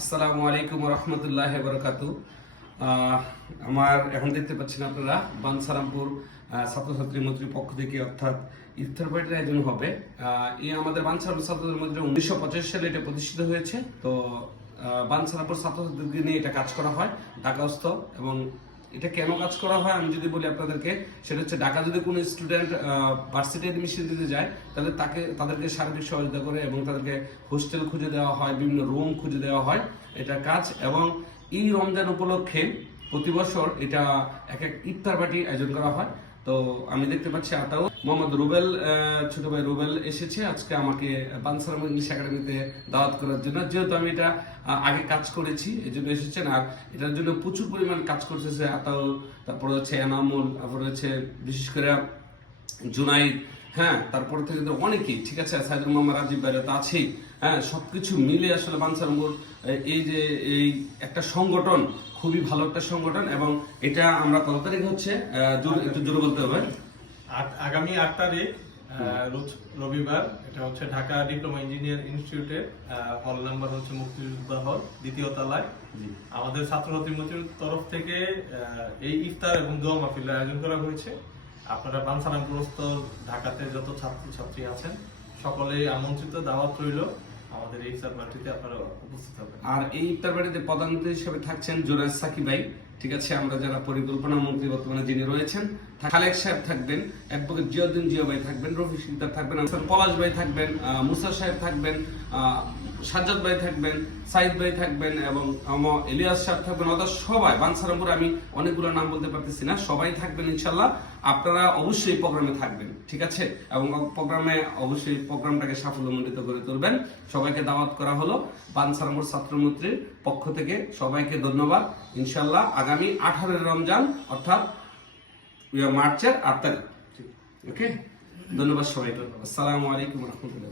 আসসালামু আলাইকুম রহমতুল্লাহ বরকাতু। আমার এখন দেখতে পাচ্ছেন আপনারা বানসারামপুর ছাত্রছাত্রী মন্ত্রীর পক্ষ থেকে অর্থাৎ ইফতার পার্টির আয়োজন হবে। এই আমাদের বানসারামপুর ছাত্রদের মধ্যে 1985 সালে এটা প্রতিষ্ঠিত হয়েছে। তো বানসারামপুর ছাত্রছাত্রীদের নিয়ে এটা কাজ করা হয় ঢাকাস্থ। এবং এটা কেন কাজ করা হয় আমি যদি বলি আপনাদেরকে, সেটা হচ্ছে ঢাকা যদি কোনো স্টুডেন্ট ভার্সিটি এডমিশন দিতে যায় তাহলে তাদেরকে সার্বিক সহযোগিতা করে এবং তাদেরকে হোস্টেল খুঁজে দেওয়া হয়, বিভিন্ন রুম খুঁজে দেওয়া হয়, এটা কাজ। এবং এই রমজান উপলক্ষে প্রতি বছর এটা এক ইফতার পার্টি আয়োজন করা হয়। তো আমি দেখতে পাচ্ছি আতাও মোহাম্মদ রুবেল, ছোট ভাই রুবেল এসেছে আজকে আমাকে বানসারাম ইংলিশ একাডেমিতে দাওয়াত করার জন্য। যেহেতু আমি এটা আগে কাজ করেছি এই জন্য এসেছেন। আর এটার জন্য প্রচুর পরিমাণ কাজ করতেছে আতাও, তারপরে হচ্ছে এনামুল, তারপরে হচ্ছে বিশেষ করে জুনাইদ, হ্যাঁ, তারপর থেকে তো অনেকেই, ঠিক আছে, সাইদুল মোহাম্মদ রাজীব ভাই তো আছেই। হ্যাঁ, সবকিছু মিলে আসলে বানসারামপুর এই একটা সংগঠন, খুবই ভালো একটা সংগঠন। এবং এটা আমরা কত তারিখ হচ্ছে একটু জোরে বলতে হবে? আগামী 8 তারিখ রবিবার। এটা হচ্ছে ঢাকা ডিপ্লোমা ইঞ্জিনিয়ার ইনস্টিটিউটের হল নাম্বার হচ্ছে মুক্তিযোদ্ধা হল, দ্বিতীয় তলায়। আমাদের ছাত্রছাত্রী মন্ত্রীর তরফ থেকে এই ইফতার এবং দোয়া মাহফিলের আয়োজন করা হয়েছে। আপনারা বানসারামপুরস্থ ঢাকাতে যত ছাত্রছাত্রী আছেন সকলেই আমন্ত্রিত, দাওয়াত রইল আমাদের এই ইফতার পার্টিতে আপনারা উপস্থিত হবেন। আর এই ইফতার পার্টিতে প্রধান অতিথি হিসেবে থাকছেন জুনায়েদ সাকিব ভাই, ঠিক আছে, আমরা যারা পরিকল্পনা মন্ত্রী বর্তমানে যিনি রয়েছেন, খালেক সাহেব থাকবেন, অ্যাডভোকেট জিয়াউদ্দিন জিয়া ভাই থাকবেন, রফিক সিকদার থাকবেন, পলাশ ভাই থাকবেন, মুসা সাহেব থাকবেন, সাজ্জাদ ভাই থাকবেন, সাইদ ভাই থাকবেন এবং ইলিয়াস সাহেব থাকবেন। অর্থাৎ সবাই বানসারামপুর, আমি অনেকগুলো নাম বলতে পারতেছি না, সবাই থাকবেন ইনশাল্লাহ। আপনারা অবশ্যই প্রোগ্রামে থাকবেন, ঠিক আছে, এবং প্রোগ্রামে অবশ্যই প্রোগ্রামটাকে সাফল্যমণ্ডিত করে তুলবেন। সবাইকে দাওয়াত করা হলো বানসারামপুর ছাত্রমন্ত্রীর পক্ষ থেকে। সবাইকে ধন্যবাদ। ইনশাল্লাহ আগামী 18 রমজান অর্থাৎ মার্চের 8 তারিখ। ওকে, ধন্যবাদ সবাইকে। আসসালামু আলাইকুম রহমতুল্লাহ।